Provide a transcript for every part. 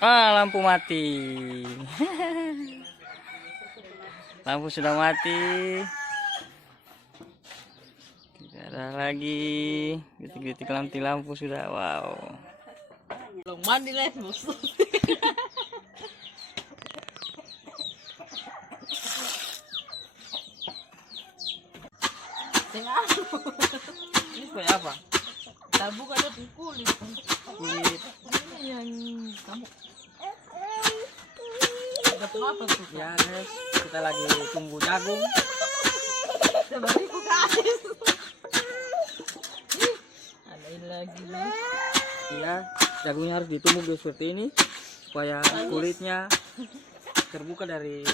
Ah, lampu mati. Lampu sudah mati. Tidak ada lagi. Gitik-gitik lampu sudah. Wow. Belum mandi lah bos. Ini kayak apa? Tabuk ada kulit. Kulit. Ini yang kamu. Dapat apa tuh? Ya guys, kita lagi tunggu jagung. Sebalik guys. Ada ini lagi nih. Iya, jagungnya harus ditumbuk dulu seperti ini supaya kulitnya terbuka dari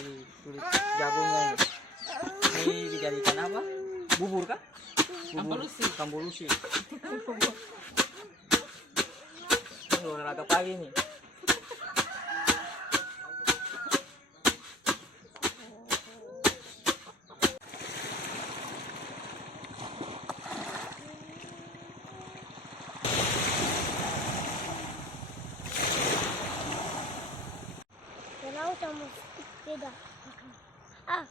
kulit jagungnya ini. Ini dijadikan apa? Bubur kah? Bubur kampulusi. Ini olahraga pagi nih. Tahu sama sepeda. Ah.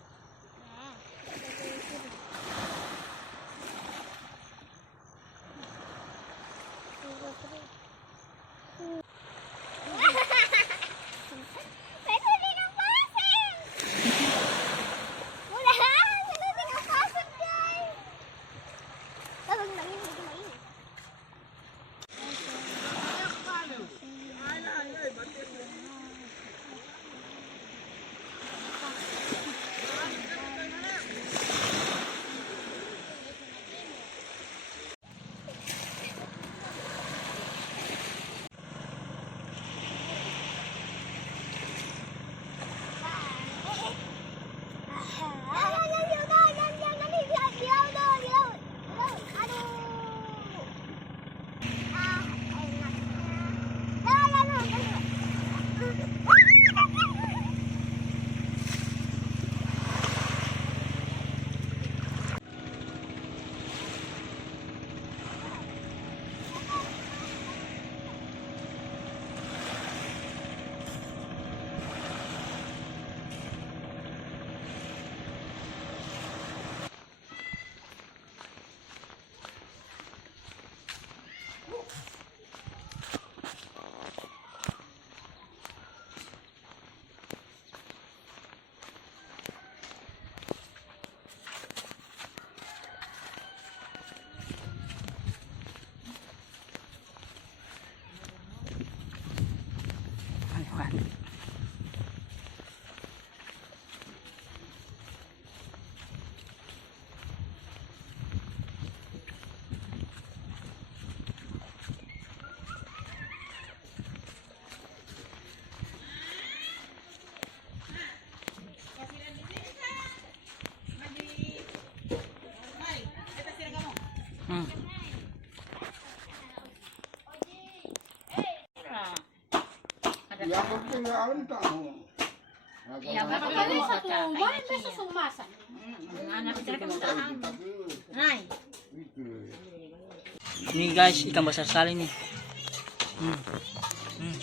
Ini guys, ikan besar sekali nih.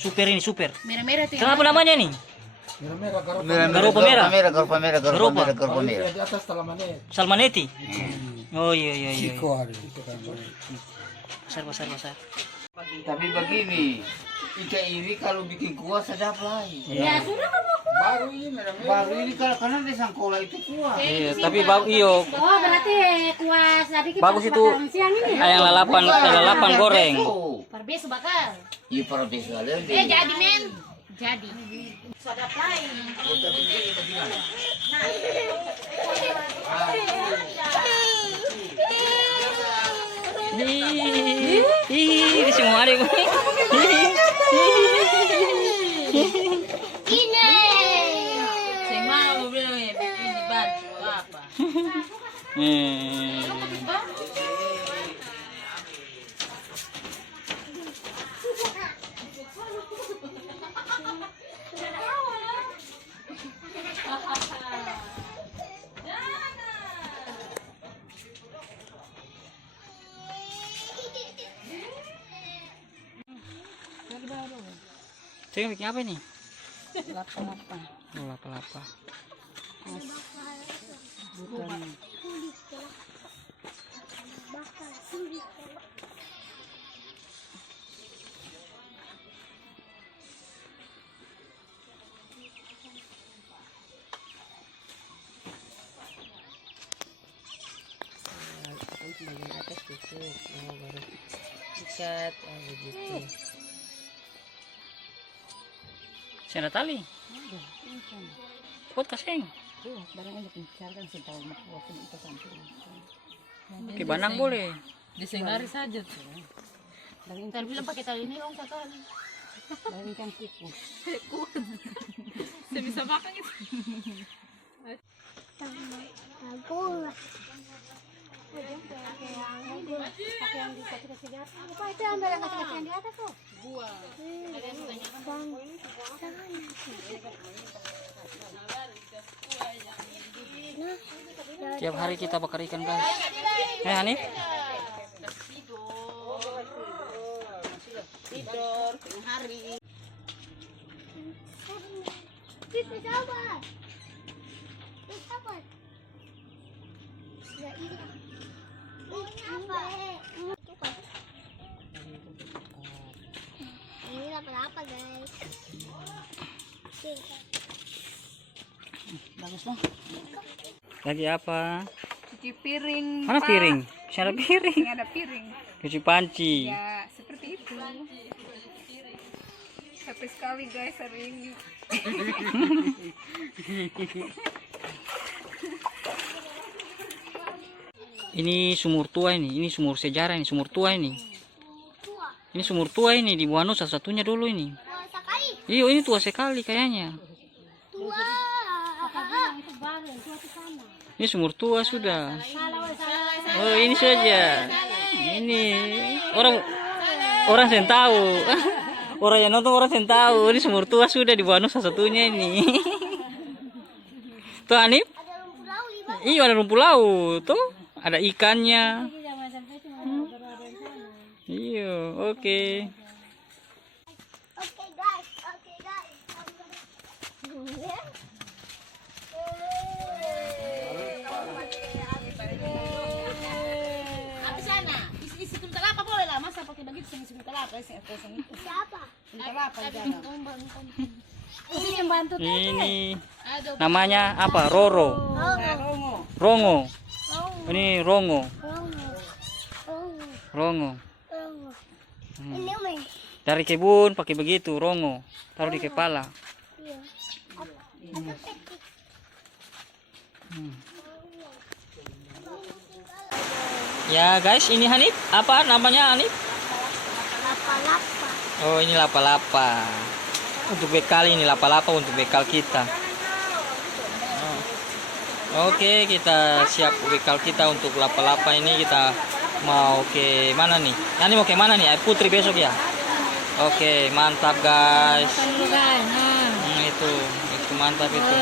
Super ini, super. Merah-merah tuh. Kenapa namanya nih? Garupa merah. Garupa merah. Di atas Salmaneti. Oh iya. Besar. Tapi begini, ikan ini kalau bikin kuah sedap lah. Ya sudah kamu Baru ini kalau karena di sangkola itu kuah. Iya, tapi iyo. Oh berarti kuas tadi kita Bagus itu. siang ini. Yang lalapan goreng. Parbesu bakar. Iya para desa Jadi men. Jadi. Sadap lain. Ih, semua ada. Ini. Saya mau bilang ya bikin di baju apa? Ceng bikin apa ini? Lapa-lapa. Oh, lapa-lapa. Bukan. Bagian atas tutup, baru ikat, begitu. Saya ada tali. Kuat kasing. Barang ini pencarkan sih tahu mak waktu itu samping. Oke, banang boleh. Disengari saja tuh. Ntar bilang pakai tali ini long sekali. Barang ikan kuku. Saya bisa makan itu. Pakai yang dikasih-kasih di atas. Apa itu ambil yang kasih-kasih yang di atas tuh? Tiap hari kita bakar ikan, guys. Hanif? Tidur tengah hari. Bisa coba. Bisa apa? Ya ini. Ini apa? Ini apa guys? Bagus lah. Lagi apa? Cuci piring. Mana Pak. piring? Saya ada piring. Ini ada piring. Cuci panci. Ya, seperti itu. Capek sekali guys hari ini. Ini sumur tua ini. Ini sumur sejarah ini. Sumur tua ini. Ini sumur tua ini di Buano satu-satunya dulu ini. Tua sekali. Iya, ini tua sekali kayaknya. Tua. Itu baru, tua ke sana. Ini sumur tua sudah. Salah. Oh, ini saja. Ini orang yang tahu. Orang yang nonton orang yang tahu. Ini sumur tua sudah di Buano satu-satunya ini. Tuh Hanif? Ada rumput laut di bawah. Iya, ada rumput laut. Tuh, ada ikannya. Jangan sampai cuma baru ada yang sana. Iya, oke. Oke guys. Apa sana? Isi kuntal apa boleh lah. Masa pakai begitu isi kuntal apa? Isi kosong itu. Siapa? Kuntal apa jangan. Ini yang bantu Ini namanya apa? Roro. Rongo. Rongo. Ini Rongo. Rongo. Ini Umi. Dari kebun pakai begitu, Rongo. Taruh di kepala. Ya guys, ini Hanif. Apa namanya Hanif? Lapa-lapa. Oh, ini lapa-lapa. Untuk bekal ini lapa-lapa untuk bekal kita. Oh. Oke, kita siap bekal kita untuk lapa-lapa ini. Kita mau ke mana nih? Ini mau ke mana nih? Air Putri besok ya? Oke, mantap guys. Itu mantap itu.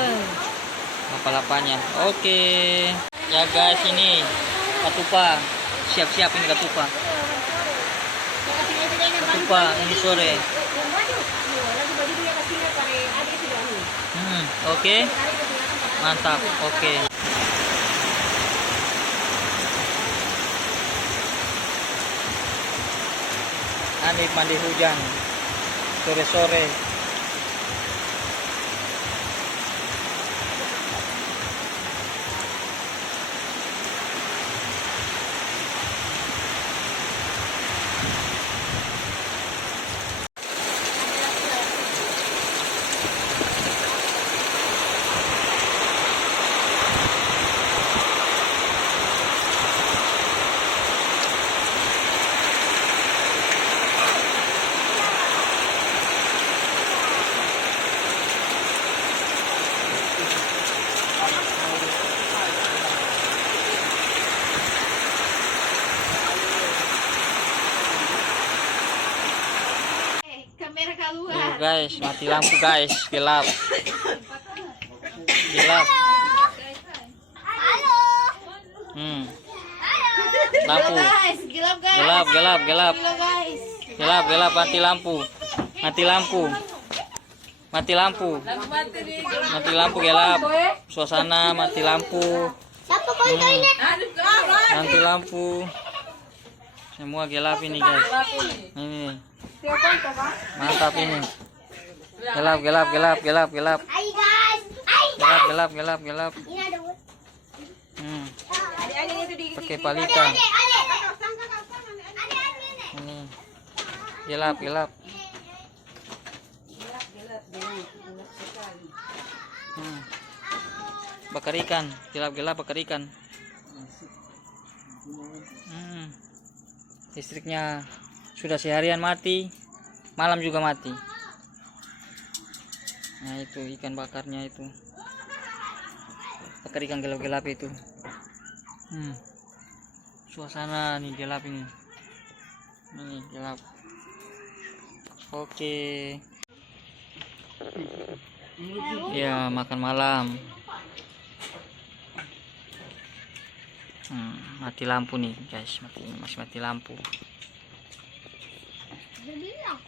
Lapa-lapanya. Oke. Ya guys, ini katupa. Siap-siap ini katupa. Katupa ini sore. Oke. Mantap. Oke. Hanif mandi hujan sore-sore. Kamera keluar. Tuh, guys, mati lampu guys, gelap. Gelap. Halo. Lampu. Guys, gelap guys. Gelap, Gelap guys. Gelap, mati lampu. Mati lampu. Mati lampu. Mati lampu gelap. Suasana mati lampu. Mati lampu. Semua gelap ini guys. Ini. Mantap ini. Gelap, gelap, gelap, gelap, gelap. Ayo guys. Gelap, gelap, gelap, gelap. Ini ada wood. Pakai palitan. Ini. Gelap, gelap. Bakar ikan, gelap-gelap bakar ikan. Listriknya sudah seharian mati, malam juga mati. Nah itu ikan bakarnya itu, bakar ikan gelap-gelap itu. Suasana nih gelap ini gelap. Oke. Ya makan malam. Mati lampu nih guys, masih mati lampu. Udah bilang.